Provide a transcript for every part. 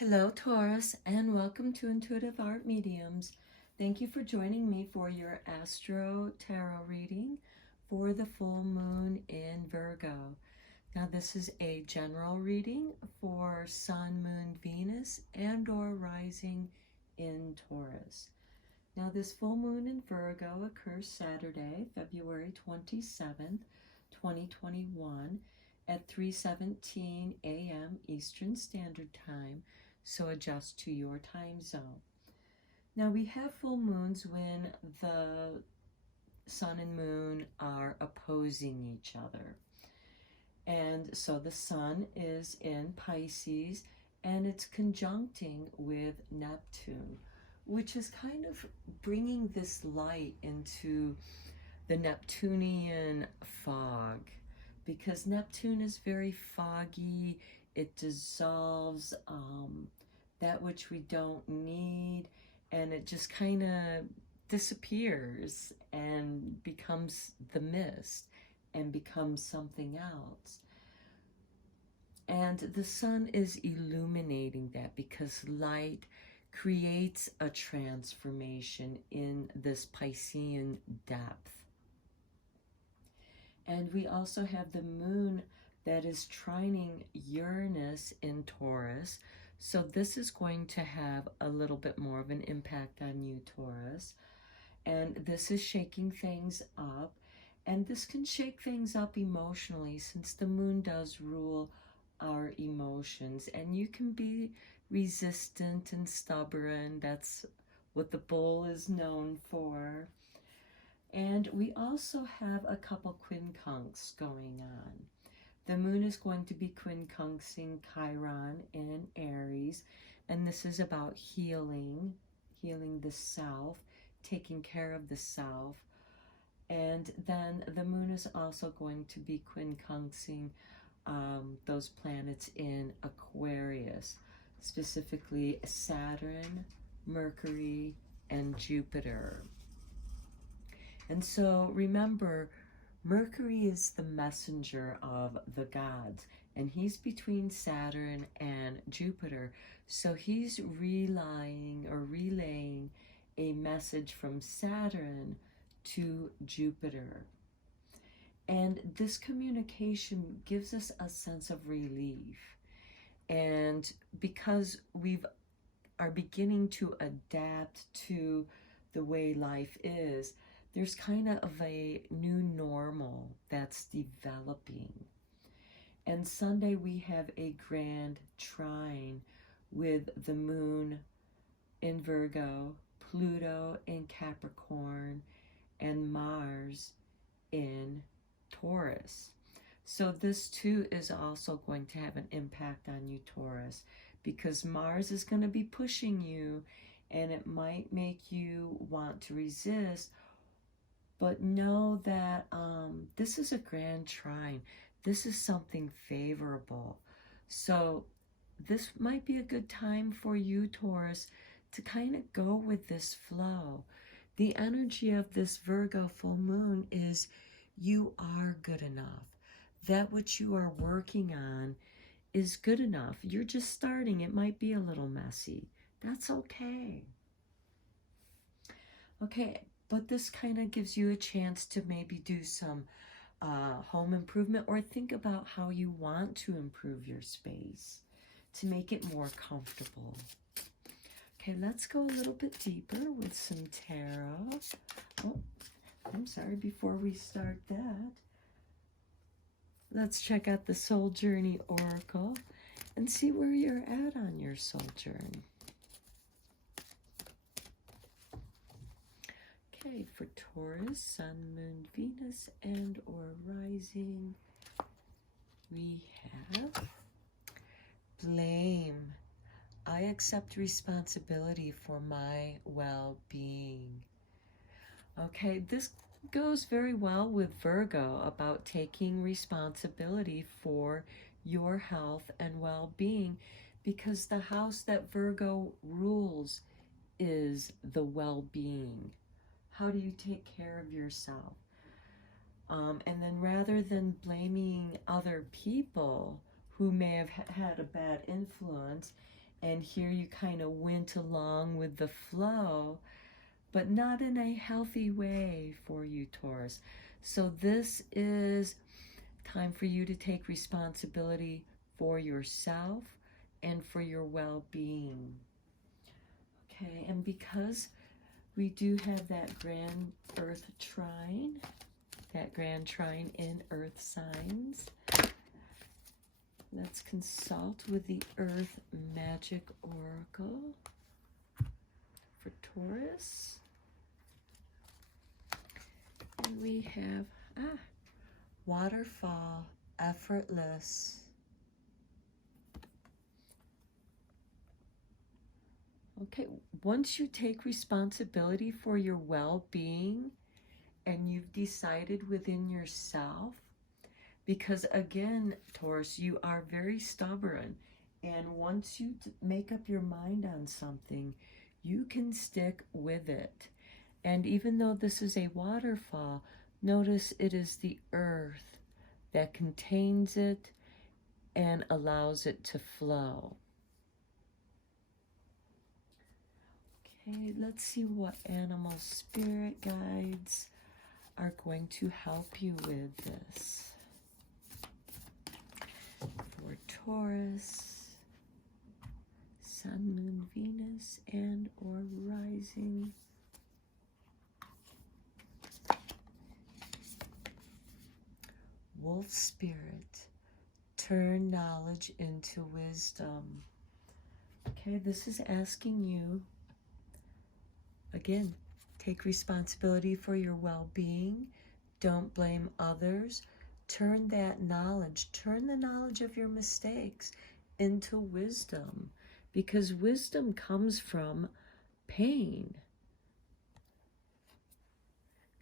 Hello, Taurus, and welcome to Intuitive Art Mediums. Thank you for joining me for your Astro Tarot reading for the full moon in Virgo. Now, this is a general reading for Sun, Moon, Venus, and or rising in Taurus. Now, this full moon in Virgo occurs Saturday, February 27th, 2021 at 3:17 a.m. Eastern Standard Time, so adjust to your time zone. Now, we have full moons when the sun and moon are opposing each other. And so the sun is in Pisces and it's conjuncting with Neptune, which is kind of bringing this light into the Neptunian fog, because Neptune is very foggy. It dissolves that which we don't need, and it just kind of disappears and becomes the mist and becomes something else. And the sun is illuminating that, because light creates a transformation in this Piscean depth. And we also have the moon that is trining Uranus in Taurus. So this is going to have a little bit more of an impact on you, Taurus. And this is shaking things up. And this can shake things up emotionally, since the moon does rule our emotions. And you can be resistant and stubborn. That's what the bull is known for. And we also have a couple quincunx going on. The moon is going to be quincunxing Chiron in Aries, and this is about healing the self, taking care of the self. And then the moon is also going to be quincunxing those planets in Aquarius, specifically Saturn, Mercury, and Jupiter. And so remember, Mercury is the messenger of the gods, and he's between Saturn and Jupiter. So he's relaying a message from Saturn to Jupiter. And this communication gives us a sense of relief. And because we are beginning to adapt to the way life is, there's kind of a new normal that's developing. And Sunday we have a grand trine with the moon in Virgo, Pluto in Capricorn, and Mars in Taurus. So this too is also going to have an impact on you, Taurus, because Mars is going to be pushing you, and it might make you want to resist. But know that this is a grand trine. This is something favorable. So this might be a good time for you, Taurus, to kind of go with this flow. The energy of this Virgo full moon is you are good enough. That which you are working on is good enough. You're just starting. It might be a little messy. That's okay. Okay. But this kind of gives you a chance to maybe do some home improvement, or think about how you want to improve your space to make it more comfortable. Okay, let's go a little bit deeper with some tarot. Oh, I'm sorry, before we start that, let's check out the Soul Journey Oracle and see where you're at on your soul journey. Okay, for Taurus, Sun, Moon, Venus, and or rising, we have blame. I accept responsibility for my well-being. Okay, this goes very well with Virgo, about taking responsibility for your health and well-being, because the house that Virgo rules is the well-being. How do you take care of yourself? And then rather than blaming other people who may have had a bad influence, And here you kind of went along with the flow, but not in a healthy way for you, Taurus. So this is time for you to take responsibility for yourself and for your well-being. Okay, and because we do have that grand earth trine, that grand trine in earth signs, let's consult with the Earth Magic Oracle for Taurus. And we have, waterfall, effortless. Okay, once you take responsibility for your well-being and you've decided within yourself, because again, Taurus, you are very stubborn, and once you make up your mind on something, you can stick with it. And even though this is a waterfall, notice it is the earth that contains it and allows it to flow. Okay, let's see what animal spirit guides are going to help you with this. For Taurus, Sun, Moon, Venus, and or rising. Wolf spirit, turn knowledge into wisdom. Okay, this is asking you, again, take responsibility for your well-being. Don't blame others. Turn that knowledge, turn the knowledge of your mistakes into wisdom, because wisdom comes from pain.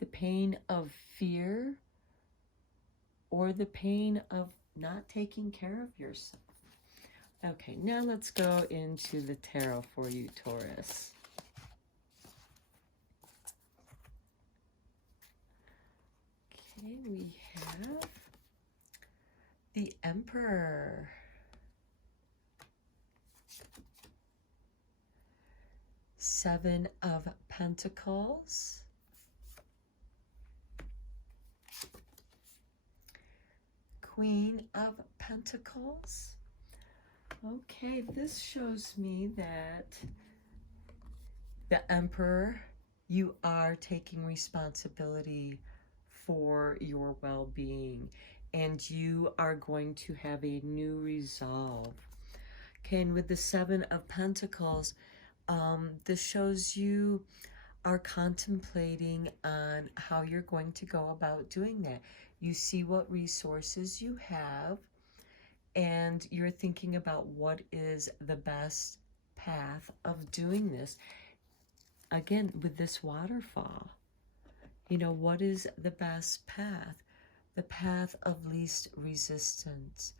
The pain of fear or the pain of not taking care of yourself. Okay, now let's go into the tarot for you, Taurus. Okay, we have the Emperor. Seven of Pentacles. Queen of Pentacles. Okay, this shows me that the Emperor, you are taking responsibility for your well-being, and you are going to have a new resolve. Okay, and with the Seven of Pentacles, this shows you are contemplating on how you're going to go about doing that. You see what resources you have, and you're thinking about what is the best path of doing this. Again, with this waterfall, you know, what is the best path? The path of least resistance.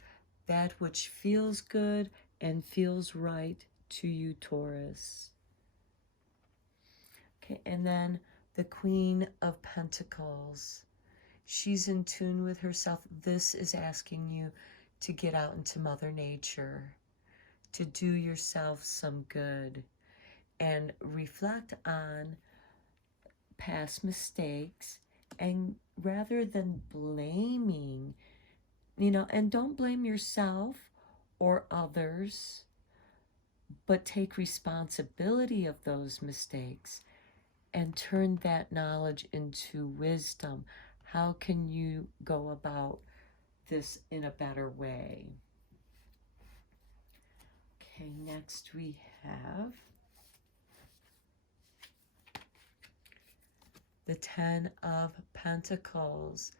That which feels good and feels right to you, Taurus. Okay, and then the Queen of Pentacles. She's in tune with herself. This is asking you to get out into Mother Nature, to do yourself some good, and reflect on past mistakes, and rather than blaming, you know, and don't blame yourself or others, but take responsibility of those mistakes and turn that knowledge into wisdom. How can you go about this in a better way? Okay, next we have the Ten of Pentacles.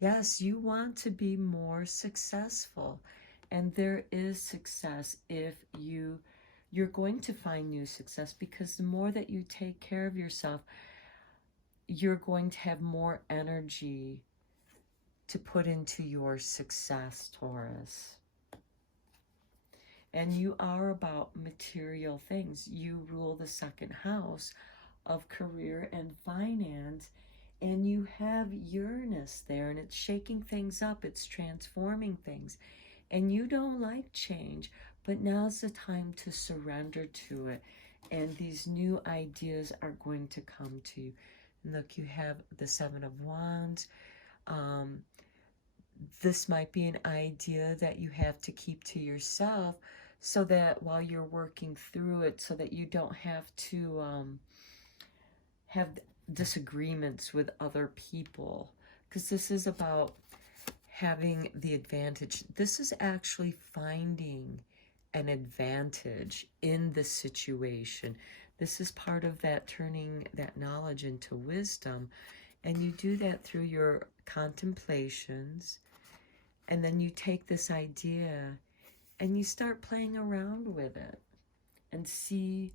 Yes, you want to be more successful, and there is success if you're going to find new success, because the more that you take care of yourself, you're going to have more energy to put into your success, Taurus. And you are about material things. You rule the second house of career and finance, and you have Uranus there, and it's shaking things up, it's transforming things, and you don't like change, but now's the time to surrender to it. And these new ideas are going to come to you. And look, you have the Seven of Wands. This might be an idea that you have to keep to yourself, so that while you're working through it, so that you don't have to have disagreements with other people, because this is about having the advantage. This is actually finding an advantage in the situation. This is part of that turning that knowledge into wisdom. And you do that through your contemplations. And then you take this idea and you start playing around with it and see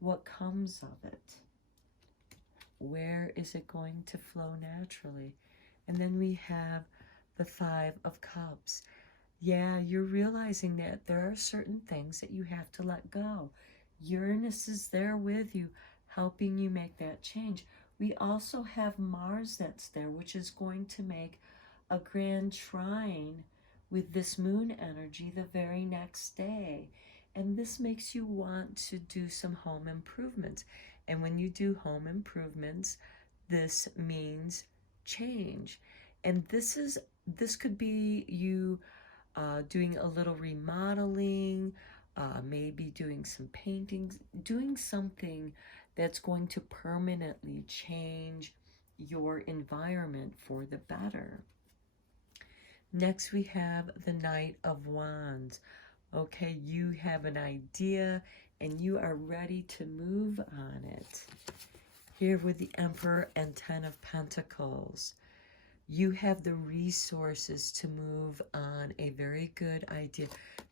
what comes of it. Where is it going to flow naturally? And then we have the Five of Cups. Yeah, you're realizing that there are certain things that you have to let go. Uranus is there with you, helping you make that change. We also have Mars that's there, which is going to make a grand trine with this moon energy the very next day. And this makes you want to do some home improvements. And when you do home improvements, this means change. And this could be you doing a little remodeling, maybe doing some paintings, doing something that's going to permanently change your environment for the better. Next, we have the Knight of Wands. Okay, you have an idea and you are ready to move on it. Here with the Emperor and Ten of Pentacles. You have the resources to move on a very good idea.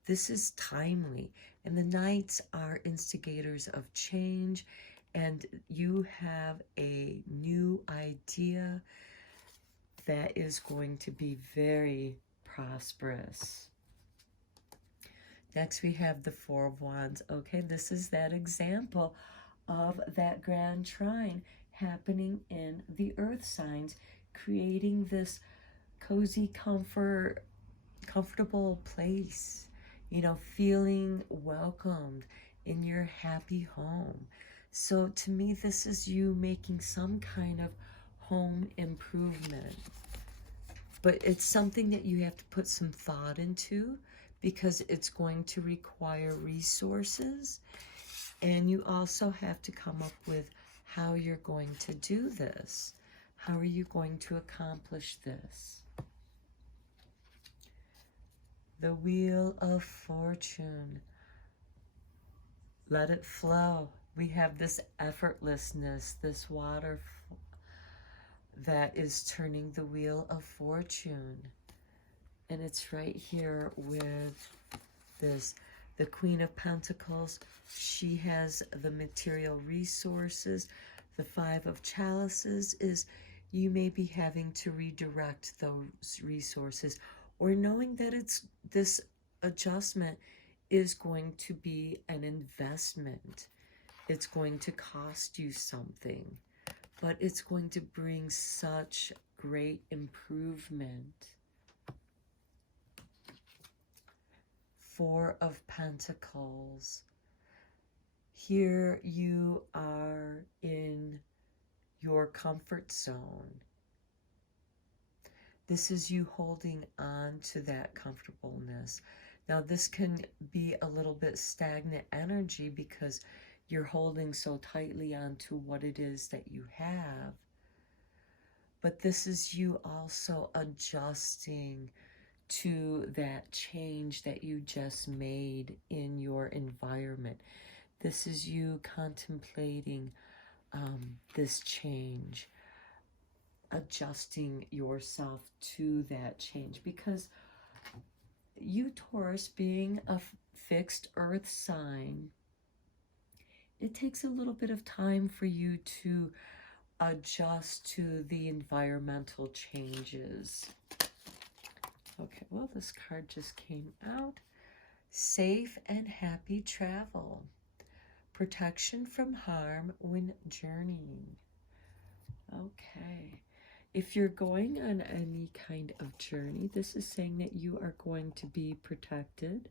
This is timely. And the Knights are instigators of change. And you have a new idea that is going to be very prosperous. Next, we have the Four of Wands. Okay, this is that example of that grand trine happening in the earth signs, creating this cozy, comfortable place, you know, feeling welcomed in your happy home. So to me, this is you making some kind of home improvement. But it's something that you have to put some thought into, because it's going to require resources. And you also have to come up with how you're going to do this. How are you going to accomplish this? The Wheel of Fortune. Let it flow. We have this effortlessness, this water that is turning the Wheel of Fortune. And it's right here with this. The Queen of Pentacles, she has the material resources. The Five of Chalices is you may be having to redirect those resources, or knowing that this adjustment is going to be an investment. It's going to cost you something, but it's going to bring such great improvement. Four of Pentacles. Here you are in your comfort zone. This is you holding on to that comfortableness. Now this can be a little bit stagnant energy because you're holding so tightly onto what it is that you have. But this is you also adjusting to that change that you just made in your environment. This is you contemplating this change, adjusting yourself to that change, because you, Taurus, being a fixed earth sign, it takes a little bit of time for you to adjust to the environmental changes. Okay, well, this card just came out. Safe and happy travel. Protection from harm when journeying. Okay. If you're going on any kind of journey, this is saying that you are going to be protected.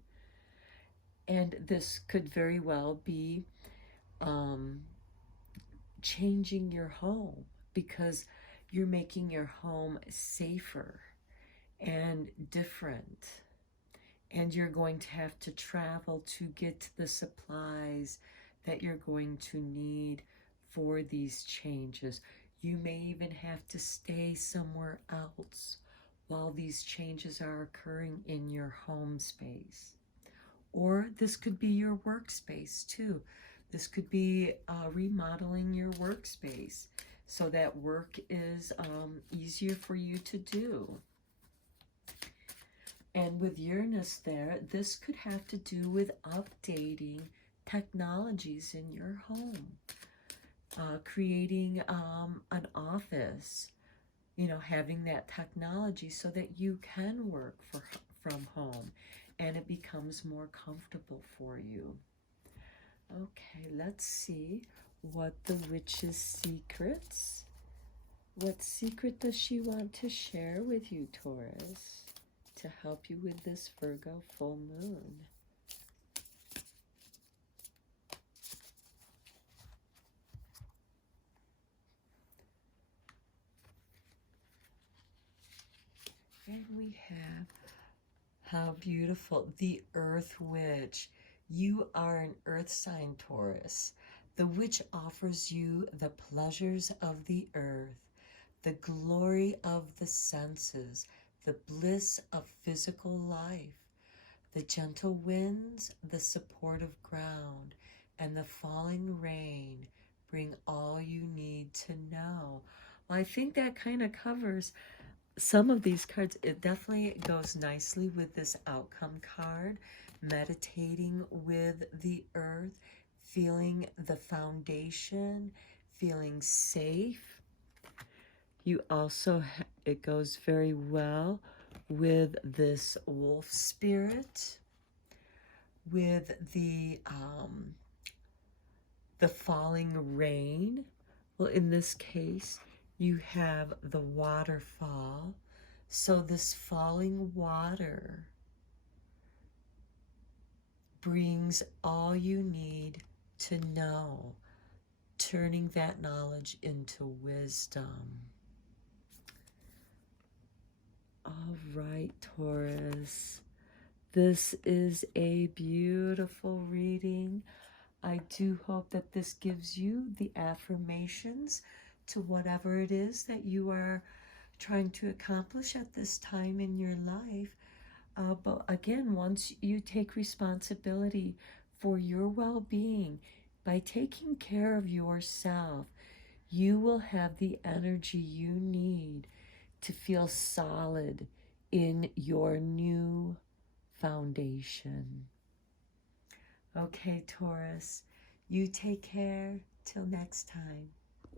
And this could very well be changing your home, because you're making your home safer and different. And you're going to have to travel to get the supplies that you're going to need for these changes. You may even have to stay somewhere else while these changes are occurring in your home space. Or this could be your workspace too. This could be remodeling your workspace so that work is easier for you to do. And with Uranus there, this could have to do with updating technologies in your home, creating an office, you know, having that technology so that you can work from home and it becomes more comfortable for you. Okay, let's see what the witch's secrets. What secret does she want to share with you, Taurus, to help you with this Virgo full moon? And we have, how beautiful, the Earth Witch. You are an earth sign, Taurus. The witch offers you the pleasures of the earth, the glory of the senses, the bliss of physical life, the gentle winds, the supportive ground, and the falling rain bring all you need to know. Well, I think that kind of covers some of these cards. It definitely goes nicely with this outcome card, meditating with the earth, feeling the foundation, feeling safe. You also, it goes very well with this wolf spirit, with the falling rain. Well, in this case, you have the waterfall. So this falling water brings all you need to know, turning that knowledge into wisdom. All right, Taurus. This is a beautiful reading. I do hope that this gives you the affirmations to whatever it is that you are trying to accomplish at this time in your life. But again, once you take responsibility for your well-being, by taking care of yourself, you will have the energy you need to feel solid in your new foundation. Okay, Taurus, you take care. Till next time.